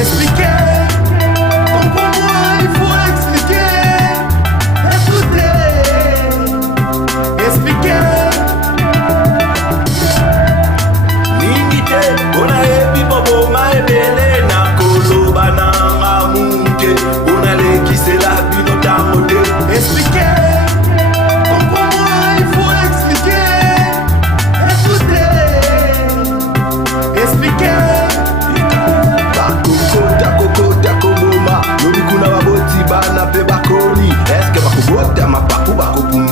Expliquer, donc pour moi il faut expliquer. Écoutez, expliquer. Ningite, ona ebi bobo maebele na koloba na ngamunke. Ona lekise la bino tamote. Expliquer, donc pour moi il faut expliquer. Écoutez, expliquer. Bakokota koboma, lobi kuna baboti bana pe bakoli. Eske bakobota mapapu bakopuma.